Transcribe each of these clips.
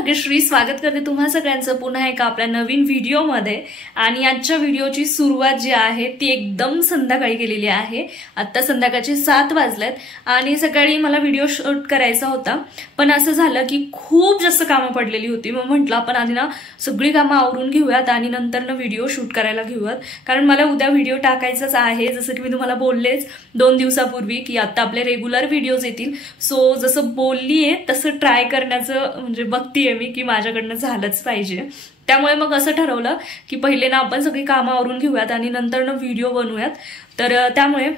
भाग्यश्री स्वागत करते तुम्हा सगळ्यांचं पुन्हा एका आपल्या नवीन व्हिडिओमध्ये। आणि आजच्या व्हिडिओची सुरुवात जी आहे ती एकदम संध्याकाळी केलेली आहे। आता संध्याकाळचे 7 वाजलेत आणि सकाळी मला व्हिडिओ शूट करायचा होता, पण असं झालं की खूप जास्त कामं पडलेली होती। मग म्हटलं आपण आधी ना सगळी कामं आवरून घेऊयात आणि नंतर ना व्हिडिओ शूट करायला घेऊयात, कारण मला उद्या व्हिडिओ टाकायचाच आहे। जसं की मी तुम्हाला बोललेच 2 दिवसापूर्वी की आता आपले रेग्युलर व्हिडिओज येतील। सो जसं बोललीये तसं ट्राय करण्याचं म्हणजे बघतीये मी की माझ्याकडनं झालंच पाहिजे। त्यामुळे मग असं ठरवलं की पहिले ना आपण सगळी कामं आवरून घेऊयात आणि नंतर ना व्हिडिओ बनवूयात। तर त्यामुळे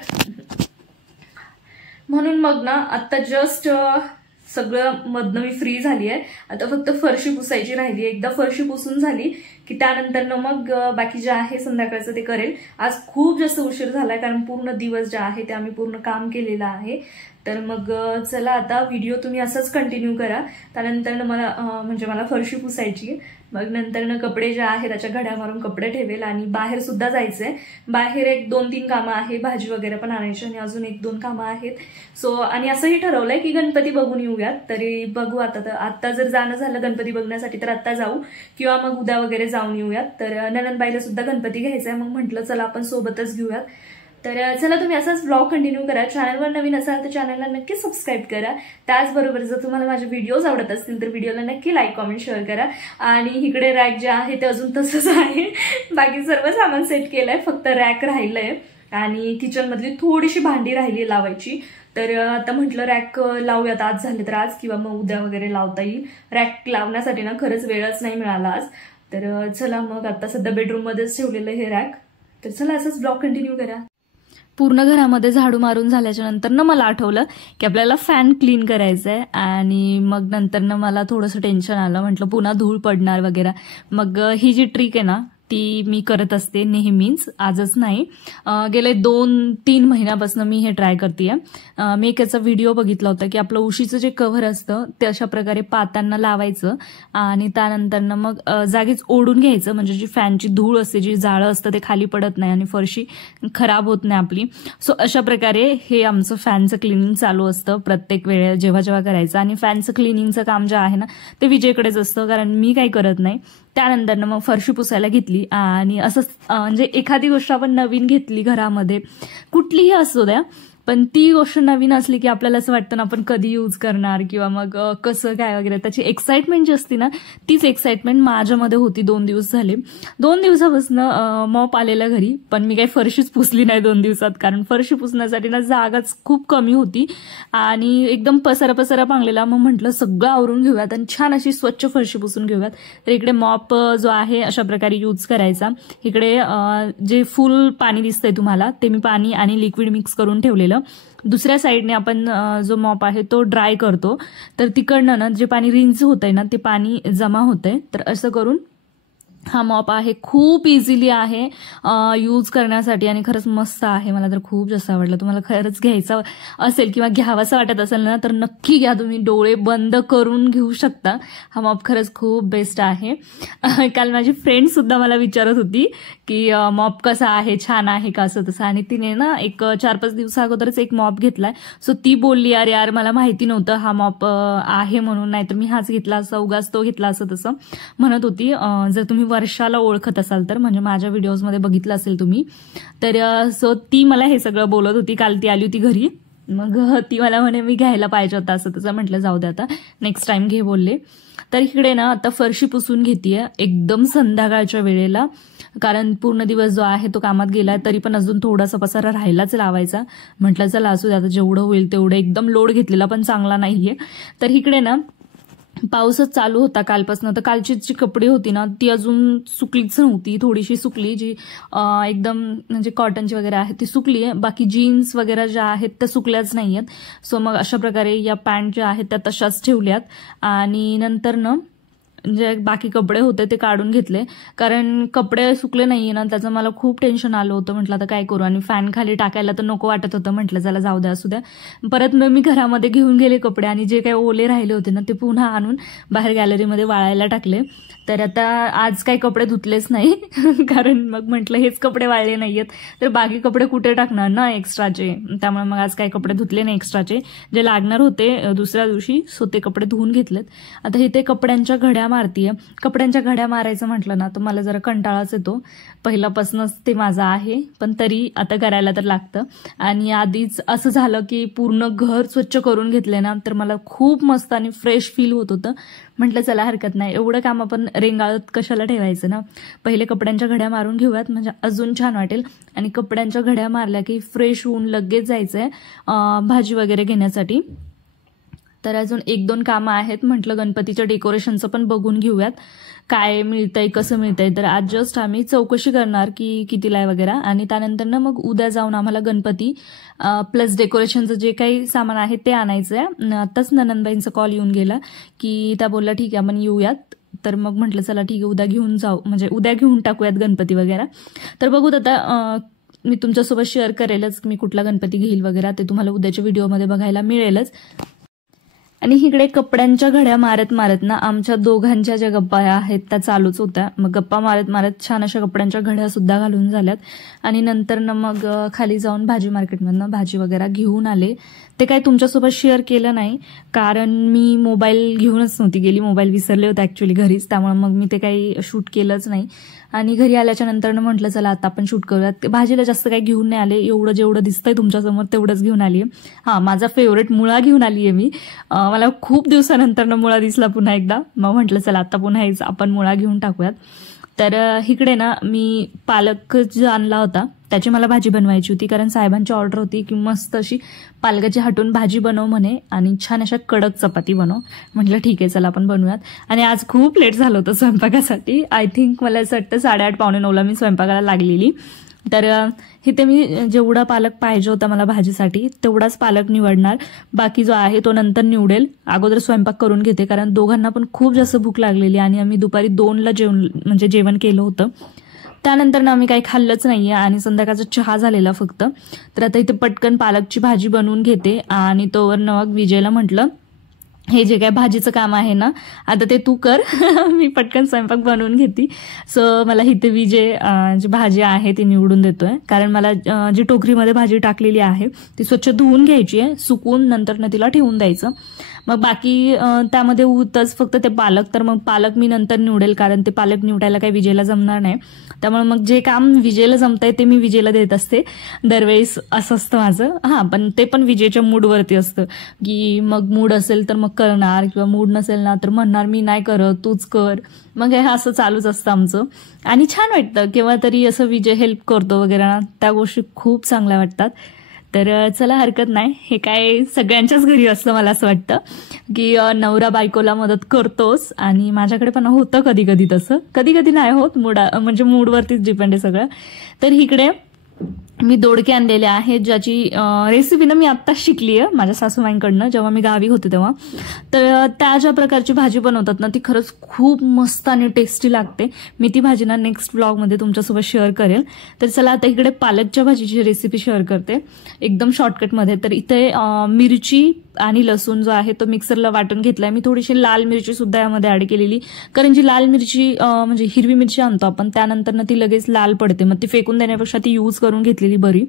म्हणून मग ना आता जस्ट सगळं मधनं मी फ्री झाली आहे। आता फक्त फरशी पुसायची राहिली। एकदा फरशी पुसून झाली की त्यानंतर ना मग बाकी जे आहे संध्याकाळचं ते करेल। आज खूप जास्त उशीर झालाय कारण पूर्ण दिवस जे आहे ते आम्ही पूर्ण काम केलेलं आहे। तर मग चला आता व्हिडिओ तुम्ही असंच कंटिन्यू करा। त्यानंतर मला फरशी पुसायची, मग नंतर ना कपडे जे आहे त्याच्या घड्या मारून कपडे ठेवेल आणि बाहेर सुद्धा जायचंय। बाहेर 1-2-3 कामं आहे, भाजी वगैरे पण आणायची आणि अजून 1-2 कामं आहेत। सो आणि असंही ठरवलंय की गणपती बघून येऊयात। तरी बघू आता जर जाणं झालं गणपती बघण्यासाठी तर आता जाऊ किंवा मग उद्या वगैरे जाऊन येऊयात। तर ननंदबाईला सुद्धा गणपती घ्यायचाय, मग म्हटलं चला आपण सोबतच घेऊयात। तर चला तुम्ही असाच ब्लॉग कंटिन्यू करा। चॅनलवर नवीन असाल तर चॅनलला नक्की सबस्क्राईब करा। त्याचबरोबर जर तुम्हाला माझे व्हिडिओज आवडत असतील तर व्हिडिओला नक्की लाईक कमेंट शेअर करा। आणि इकडे रॅक जे आहे ते अजून तसंच आहे, बाकी सर्व सामान सेट केलंय, फक्त रॅक राहिलंय आणि किचन मधली थोडीशी भांडी राहिली लावायची। तर आता म्हटलं रॅक लावूयात, आज झाले तर आज किंवा मग उद्या वगैरे लावता येईल। रॅक लावण्यासाठी ना खरंच वेळच नाही मिळाला आज। तर चला मग आता सध्या बेडरूम मध्येच ठेवलेलं हे रॅक। तर चला असंच ब्लॉग कंटिन्यू करा। पूर्ण घरामध्ये झाडू मारून झाल्याच्या नंतर ना मला आठवलं की आपल्याला फॅन क्लीन करायचा आहे आणि मग नंतर ना मला थोडंसं टेन्शन आलं, म्हटलं पुन्हा धूळ पडणार वगैरे। मग ही जी ट्रिक आहे ना ती मी करत असते नेहमीच, आजच नाही, गेले 2-3 महिन्यापासून मी हे ट्राय करतेय। मी एक याचा व्हिडिओ बघितला होता की आपलं उशीचं जे कव्हर असतं ते अशा प्रकारे पातांना लावायचं आणि त्यानंतर ना मग जागीच ओढून घ्यायचं, म्हणजे जी फॅनची धूळ असते, जी जाळं असतं ते खाली पडत नाही आणि फरशी खराब होत नाही आपली। सो अशा प्रकारे हे आमचं फॅनचं क्लिनिंग चालू असतं प्रत्येक वेळेला जेव्हा करायचं। आणि फॅनचं क्लिनिंगचं काम जे आहे ना ते विजयकडेच असतं, कारण मी काही करत नाही। त्यानंतर मग फरशी पुसायला घेतली आणि असंच म्हणजे एखादी गोष्ट आपण नवीन घेतली घरामध्ये, कुठलीही असू द्या, पण ती गोष्ट नवीन असली की आपल्याला असं वाटतं ना आपण कधी यूज करणार किंवा मग कसं काय वगैरे, त्याची एक्साइटमेंट जी असते ना तीच एक्साइटमेंट माझ्यामध्ये होती। 2 दिवस झाले, 2 दिवसापासून मॉप आलेला घरी, पण मी काही फरशीच पुसली नाही 2 दिवसात, कारण फरशी पुसण्यासाठी ना जागाच खूप कमी होती आणि एकदम पसारा पांगलेला। मग म्हटलं सगळं आवरून घेऊयात आणि छान अशी स्वच्छ फरशी पुसून घेऊयात। तर इकडे मॉप जो आहे अशा प्रकारे यूज करायचा। इकडे जे फुल पाणी दिसतंय तुम्हाला ते मी पाणी आणि लिक्विड मिक्स करून ठेवलेलं। दुसऱ्या साईडने आपण जो मॉप आहे तो ड्राय करतो, तर तिकडनं ना जे पाणी रिन्स होतंय ना ते पाणी जमा होतंय। तर असं करून हा मॉप आहे, खूप इझिली आहे यूज करण्यासाठी आणि खरंच मस्त आहे, मला तर खूप जास्त आवडलं। तुम्हाला खरंच घ्यायचा असेल किंवा घ्यावासा वाटत असेल ना तर नक्की घ्या, तुम्ही डोळे बंद करून घेऊ शकता। हा मॉप खरंच खूप बेस्ट आहे। काल माझी फ्रेंड सुद्धा मला विचारत होती की मॉप कसा आहे, छान आहे का असं तसं, आणि तिने ना एक 4-5 दिवसा अगोदरच एक मॉप घेतलाय। सो ती बोलली अरे यार मला माहिती नव्हतं हा मॉप आहे म्हणून, नाहीतर मी हाच घेतला असं, उगाच तो घेतला असं तसं म्हणत होती। जर तुम्ही वर्षाला ओळखत असाल तर, म्हणजे माझ्या व्हिडिओजमध्ये बघितलं असेल तुम्ही, तर सो ती मला हे सगळं बोलत होती। काल ती आली होती घरी, मग ती मला म्हणे मी घ्यायला पाहिजे होता असं तसं, म्हटलं जाऊ दे आता नेक्स्ट टाइम घे बोलले। तर इकडे ना आता फरशी पुसून घेतेय एकदम संध्याकाळच्या वेळेला, कारण पूर्ण दिवस जो आहे तो कामात गेलाय, तरी पण अजून थोडासा पसारा राहिलाच लावायचा। म्हटलं चला असू दे आता जेवढं होईल तेवढं, एकदम लोड घेतलेला पण चांगला नाहीये। तर इकडे ना पाऊसच चालू होता कालपासून, तर कालची जी कपडे होती ना ती अजून सुकलीच नव्हती, थोडीशी सुकली, जी एकदम म्हणजे कॉटनची वगैरे आहे ती सुकली आहे, बाकी जीन्स वगैरे ज्या आहेत त्या सुकल्याच नाहीयेत। सो मग अशा प्रकारे या पॅन्ट ज्या आहेत त्या तशाच ठेवल्यात आणि नंतर ना जे बाकी कपडे होते ते काढून घेतले, कारण कपडे सुकले नाहीये ना, त्याचं मला खूप टेन्शन आलं होतं. म्हटलं आता काय करू, आणि फॅन खाली टाकायला तर नको वाटत होतं. म्हटलं चला जाऊ द्या, असू द्या. परत मग मी घरामध्ये घेऊन गेले कपडे, आणि जे काही ओले राहिले होते ना ते पुन्हा आणून बाहेर गॅलरीमध्ये वाळायला टाकले. तर आता आज काही कपडे धुतलेच नाही कारण मग म्हटलं हेच कपडे वाळले नाहीयेत तर बाकी कपडे कुठे टाकणार ना एक्स्ट्राचे. त्यामुळे मग आज काही कपडे धुतले नाही एक्स्ट्राचे, जे लागणार होते दुसऱ्या दिवशी, सो ते कपडे धुवून घेतलेत. आता इथे कपड्यांच्या घड्या मारतीये. कपड्यांच्या घड्या मारायचं म्हटलं ना तर मला जरा कंटाळाच येतो, पहिल्यापासूनच ते माझं आहे, पण तरी आता करायला तर लागतं. आणि आधीच असं झालं की पूर्ण घर स्वच्छ करून घेतले ना तर मला खूप मस्त आणि फ्रेश फील होत होतं. म्हटलं चला हरकत नाही, एवढं काम आपण रेंगाळत कशाला ठेवायचं ना, पहिले कपड्यांच्या घड्या मारून घेऊयात म्हणजे अजून छान वाटेल. आणि कपड्यांच्या घड्या मारल्या की फ्रेश होऊन लगेच जायचंय भाजी वगैरे घेण्यासाठी. तर अजून 1-2 कामं आहेत, म्हटलं गणपतीच्या डेकोरेशनचं पण बघून घेऊयात काय मिळतंय कसं मिळतंय. तर आज जस्ट आम्ही चौकशी करणार की कितीला आहे वगैरे, आणि त्यानंतर ना मग उद्या जाऊन आम्हाला गणपती प्लस डेकोरेशनचं जे काही सामान आहे ते आणायचं आहे. आताच ननंदबाईंचा कॉल येऊन गेला की त्या बोलल्या ठीक आहे आपण येऊयात. तर मग म्हटलं चला ठीक आहे उद्या घेऊन जाऊ, म्हणजे उद्या घेऊन टाकूयात गणपती वगैरे. तर बघूत आता मी तुमच्यासोबत शेअर करेलच मी कुठला गणपती घेईल वगैरे, ते तुम्हाला उद्याच्या व्हिडिओमध्ये बघायला मिळेलच. आणि इकडे कपड्यांच्या घड्या मारत मारत ना आमच्या दोघांच्या ज्या गप्पा आहेत त्या चालूच होत्या. मग गप्पा मारत मारत छान अशा कपड्यांच्या घड्या सुद्धा घालून झाल्यात. आणि नंतर ना मग खाली जाऊन भाजी मार्केटमधनं भाजी वगैरे घेऊन आले. ते काही तुमच्यासोबत शेअर केलं नाही कारण मी मोबाईल घेऊनच नव्हती गेली, मोबाईल विसरले होते ऍक्च्युली घरीच, त्यामुळे मग मी ते काही शूट केलंच नाही. आणि घरी आल्याच्या नंतर म्हटलं चला आता आपण शूट करूयात. भाजीला जास्त काही घेऊन नाही आले, एवढं जेवढं दिसतंय तुमच्यासमोर तेवढंच घेऊन आली आहे. हां, माझा फेवरेट मुळा घेऊन आली आहे मी. मला खूप दिवसानंतर मुळा दिसला पुन्हा एकदा, मग म्हटलं चला आता पुन्हा आपण मुळा घेऊन टाकूयात. तर इकडे ना मी पालक जो आणला होता त्याची मला भाजी बनवायची होती, कारण साहेबांची ऑर्डर होती की मस्त अशी पालकाची हाटून भाजी बनव म्हणे आणि छान अशा कडक चपाती बनव. म्हटलं ठीक आहे चला आपण बनवूयात. आणि आज खूप लेट झालं होतं स्वयंपाकासाठी. आय थिंक मला असं वाटतं 8:30-9:45 मी स्वयंपाकाला लागलेली. तर इथे मी जेवढा पालक पाहिजे होता मला भाजीसाठी तेवढाच पालक निवडणार, बाकी जो आहे तो नंतर निवडेल. अगोदर स्वयंपाक करून घेते कारण दोघांना पण खूप जास्त भूक लागलेली आणि आम्ही दुपारी 2ला जेवण केलं होतं. त्यानंतर ना आम्ही काही खाल्लंच नाहीये आणि संध्याकाळचा चहा झालेला फक्त. तर आता इथे पटकन पालकची भाजी बनवून घेते आणि तोवर मग विजयला म्हटलं हे जे काय भाजीचं काम आहे ना आता ते तू कर मी पटकन स्वयंपाक बनवून घेते. सो मला इथे विजय जी भाजी आहे ती निवडून देतोय, कारण मला जी टोकरीमध्ये भाजी टाकलेली आहे ती स्वच्छ धुवून घ्यायची आहे, सुकून नंतर ना तिला ठेवून द्यायचं. मग बाकी त्यामध्ये उरतच फक्त ते पालक, तर मग पालक मी नंतर निवडेल कारण ते पालक निवडायला काही विजयला जमणार नाही. त्यामुळे मग जे काम विजयला जमतंय ते मी विजयला देत असते दरवेळेस, असं असतं माझं. हां, पण ते पण विजयच्या मूडवरती असतं की मग मूड असेल तर मग करणार, किंवा मूड नसेल ना तर म्हणणार मी नाही करत तूच कर. मग हे असं चालूच असतं आमचं. आणि छान वाटतं केव्हा तरी असं विजय हेल्प करतो वगैरे ना, त्या गोष्टी खूप चांगल्या वाटतात. तर चला हरकत नाही, हे काय सगळ्यांच्याच घरी असतं मला असं वाटतं की नवरा बायकोला मदत करतोच. आणि माझ्याकडे पण होतं कधी कधी तसं, कधी कधी नाही होत, म्हणजे मूडवरतीच डिपेंड आहे सगळं. तर इकडे मी दोडके आणलेले आहेत ज्याची रेसिपी ना मी आत्ताच शिकली आहे माझ्या सासूबाईंकडनं, जेव्हा मी गावी होते तेव्हा. तर त्या ज्या प्रकारची भाजी बनवतात ना ती खरंच खूप मस्त आणि टेस्टी लागते. मी ती भाजी ना नेक्स्ट ब्लॉगमध्ये तुमच्यासोबत शेअर करेल. तर चला आता इकडे पालकच्या भाजीची रेसिपी शेअर करते एकदम शॉर्टकटमध्ये. तर इथे मिरची आणि लसूण जो आहे तो मिक्सरला वाटून घेतलाय. मी थोडीशी लाल मिरची सुद्धा यामध्ये ऍड केलेली, कारण जी लाल मिरची म्हणजे हिरवी मिरची आणतो आपण त्यानंतर ना ती लगेच लाल पडते, मग ती फेकून देण्यापेक्षा ती यूज करून घेतलेली बरी.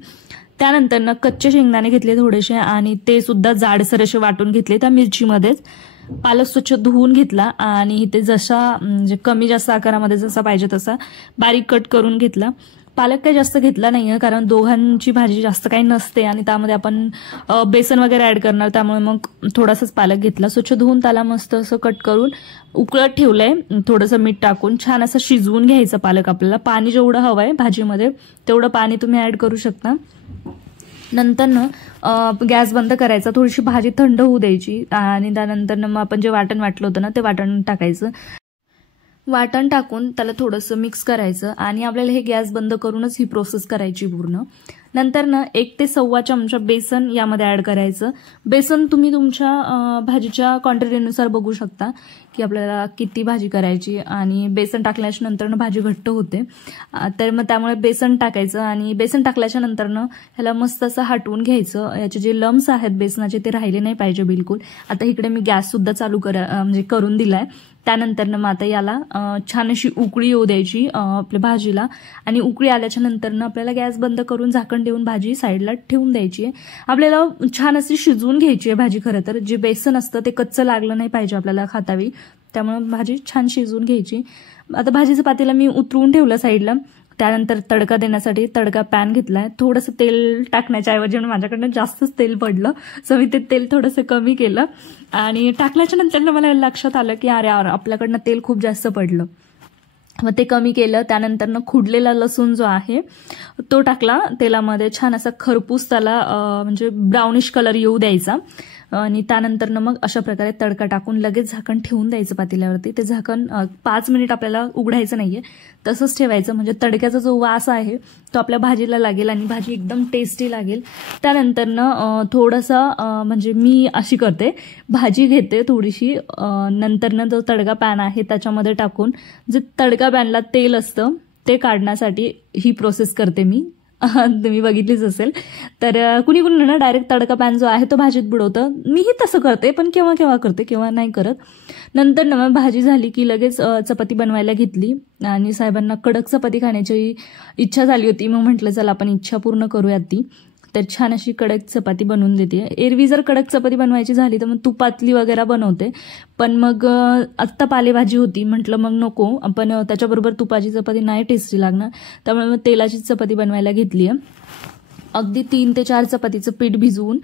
त्यानंतर ना कच्चे शेंगदाणे घेतले थोडेसे आणि ते सुद्धा जाडसर असे वाटून घेतले त्या मिरचीमध्येच. पालक स्वच्छ धुवून घेतला आणि इथे जसा म्हणजे कमी जास्त आकारामध्ये जसा पाहिजे तसा बारीक कट करून घेतला. पालक काही जास्त घेतला नाहीये कारण दोघांची भाजी जास्त काही नसते आणि त्यामध्ये आपण बेसन वगैरे ऍड करणार, त्यामुळे मग थोडासाच पालक घेतला. स्वच्छ धुवून त्याला मस्त असं कट करून उकळत ठेवलंय, थोडंसं मीठ टाकून छान असं शिजवून घ्यायचं पालक. आपल्याला पाणी जेवढं हवंय भाजीमध्ये तेवढं पाणी तुम्ही ऍड करू शकता. नंतर ना गॅस बंद करायचा, थोडीशी भाजी थंड होऊ द्यायची आणि त्यानंतर मग आपण जे वाटण वाटलं होतं ना ते वाटण टाकायचं. वाटण टाकून त्याला थोडंसं मिक्स करायचं आणि आपल्याला हे गॅस बंद करूनच ही प्रोसेस करायची पूर्ण. नंतर ना 1 ते 1.25 चमचा बेसन यामध्ये ऍड करायचं. बेसन तुम्ही तुमच्या भाजीच्या क्वांटिटीनुसार बघू शकता की आपल्याला किती भाजी करायची, आणि बेसन टाकल्याच्या नंतरनं भाजी घट्ट होते. तर मग त्यामुळे बेसन टाकायचं, आणि बेसन टाकल्याच्या नंतरनं ह्याला मस्त असं हटवून घ्यायचं. याचे जे लम्स आहेत बेसनाचे ते राहिले नाही पाहिजे बिलकुल. आता इकडे मी गॅस सुद्धा चालू म्हणजे करून दिलाय. त्यानंतरनं मग आता याला छान अशी उकळी येऊ द्यायची आपल्या भाजीला, आणि उकळी आल्याच्या नंतरनं आपल्याला गॅस बंद करून झाकण ठेवून भाजी साईडला ठेवून द्यायची आहे. आपल्याला छान अशी शिजवून घ्यायची आहे भाजी. खरं तर जे बेसन असतं ते कच्चं लागलं नाही पाहिजे आपल्याला खातावी, त्यामुळे भाजी छान शिजवून घ्यायची. आता भाजीचं पातेलं मी उतरवून ठेवलं साईडला. त्यानंतर तडका देण्यासाठी तडका पॅन घेतलाय. थोडंसं तेल टाकण्याच्या ऐवजी माझ्याकडनं जास्तच तेल पडलं, सो मी ते तेल थोडंसं कमी केलं, आणि टाकल्याच्या नंतर मला लक्षात आलं की अरे आपल्याकडनं तेल खूप जास्त पडलं. मग ते कमी केलं. त्यानंतर खुडलेला लसूण जो आहे तो टाकला तेलामध्ये. छान असा खरपूस त्याला म्हणजे ब्राउनिश कलर येऊ द्यायचा, आणि त्यानंतर मग अशा प्रकारे तडका टाकून लगेच झाकण ठेवून द्यायचं पातेल्यावरती. ते झाकण 5 मिनिट आपल्याला उघडायचं नाहीये, तसंच ठेवायचं, म्हणजे तडक्याचा जो वास आहे तो आपल्या भाजीला लागेल आणि भाजी एकदम टेस्टी लागेल. त्यानंतरनं थोडंसं म्हणजे मी अशी करते, भाजी घेते थोडीशी, नंतरनं जो तडका पॅन आहे त्याच्यामध्ये टाकून जे तडका पॅनला तेल असतं ते काढण्यासाठी ही प्रोसेस करते मी. तुम्ही बघितलीच असेल. तर कुणी कुणी ना डायरेक्ट तडका पॅन जो आहे तो भाजीत बुडवतं. मीही तसं करते, पण केव्हा केव्हा करते, केव्हा नाही करत. नंतर मग भाजी झाली की लगेच चपाती बनवायला घेतली, आणि साहेबांना कडक चपाती खाण्याची इच्छा झाली होती. मग म्हटलं चला आपण इच्छा पूर्ण करूयात ती. तर छान अशी कडक चपाती बनवून देते. एरवी जर कडक चपाती बनवायची झाली तर मग तुपातली वगैरे बनवते, पण मग आत्ता पालेभाजी होती, म्हटलं मग नको, आपण त्याच्याबरोबर तुपाची चपाती नाही टेस्टी लागणार, त्यामुळे मग तेलाची चपाती बनवायला घेतली आहे. अगदी 3 ते 4 चपातीचं पीठ भिजवून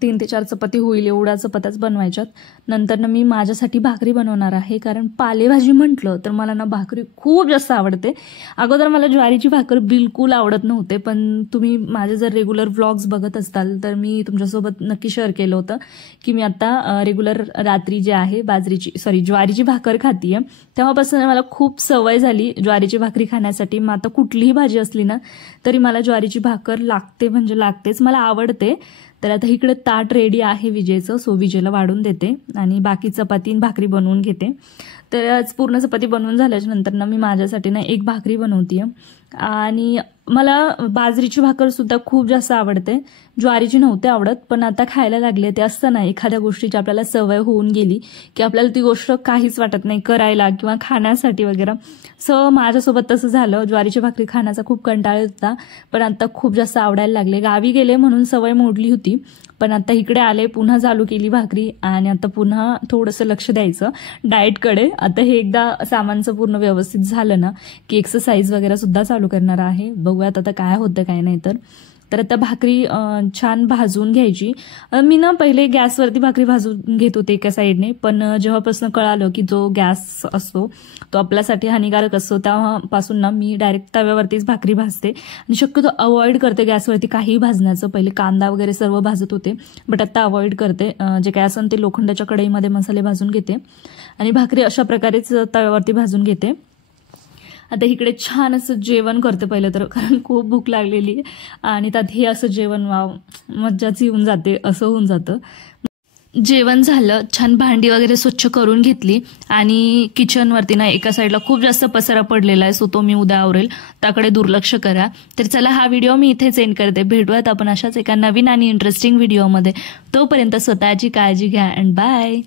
3 ते 4 चपाती होईल एवढ्या चपात्याच बनवायच्यात. नंतर मी माझ्यासाठी भाकरी बनवणार आहे, कारण पालेभाजी म्हटलं तर मला ना भाकरी खूप जास्त आवडते. अगोदर मला ज्वारीची भाकर बिलकुल आवडत नव्हते, पण तुम्ही माझे जर रेग्युलर व्लॉग्स बघत असताल तर मी तुमच्यासोबत नक्की शेअर केलं होतं की मी आता रेग्युलर रात्री जे आहे ज्वारीची भाकर खातीये. तेव्हापासून मला खूप सवय झाली ज्वारीची भाकरी खाण्यासाठी. मग आता कुठलीही भाजी असली ना तरी मला ज्वारीची भाकर लागते, म्हणजे लागतेच, मला आवडते. तर आता इकडे ताट रेडी आहे विजेचं, सो विजेला वाढून देते आणि बाकी चपाती भाकरी बनवून घेते. तर आज पूर्ण चपाती बनवून झाल्याच्या नंतर ना मी माझ्यासाठी ना एक भाकरी बनवतीये. आणि मला बाजरीची भाकर सुद्धा खूप जास्त आवडते. ज्वारीची नव्हते आवडत, पण आता खायला लागले. ते असतं ना एखाद्या गोष्टीची आपल्याला सवय होऊन गेली की आपल्याला ती गोष्ट काहीच वाटत नाही करायला किंवा खाण्यासाठी वगैरे. सो माझ्यासोबत तसं झालं. ज्वारीची भाकरी खाण्याचा खूप कंटाळा होता, पण आता खूप जास्त आवडायला लागले. गावी गेले म्हणून सवय मोडली होती, पण आता इकडे आले, पुन्हा चालू केली भाकरी, आणि आता पुन्हा थोडंसं लक्ष द्यायचं डाएटकडे. आता हे एकदा सामानचं पूर्ण व्यवस्थित झालं ना की एक्सरसाइज वगैरे सुद्धा चालू करणार आहे. बघूयात आता काय होतं काय नाही. तर आता भाकरी छान भाजून घ्यायची. मी ना पहिले गॅसवरती भाकरी भाजून घेत होते एका साईडने, पण जेव्हापासून कळालं की जो गॅस असतो तो आपल्यासाठी हानिकारक असतो तेव्हापासून ना मी डायरेक्ट तव्यावरतीच भाकरी भाजते, आणि शक्यतो अवॉइड करते गॅसवरती काहीही भाजण्याचं. पहिले कांदा वगैरे सर्व भाजत होते, बट आता अवॉइड करते. जे काय असेल ते लोखंडाच्या कढईमध्ये मसाले भाजून घेते आणि भाकरी अशा प्रकारेच तव्यावरती भाजून घेते. आता इकडे छान असं जेवण करते पहिलं तर, कारण खूप भूक लागलेली आहे, आणि त्यात हे असं जेवण वाव मज्जाच येऊन जाते, असं होऊन जातं. जेवण झालं, छान भांडी वगैरे स्वच्छ करून घेतली, आणि किचनवरती ना एका साईडला खूप जास्त पसारा पडलेला आहे, सो तो मी उद्या आवरेल, त्याकडे दुर्लक्ष करा. तर चला हा व्हिडिओ मी इथेच एंड करते. भेटूयात आपण अशाच एका नवीन आणि इंटरेस्टिंग व्हिडिओमध्ये. तोपर्यंत स्वतःची काळजी घ्या अँड बाय.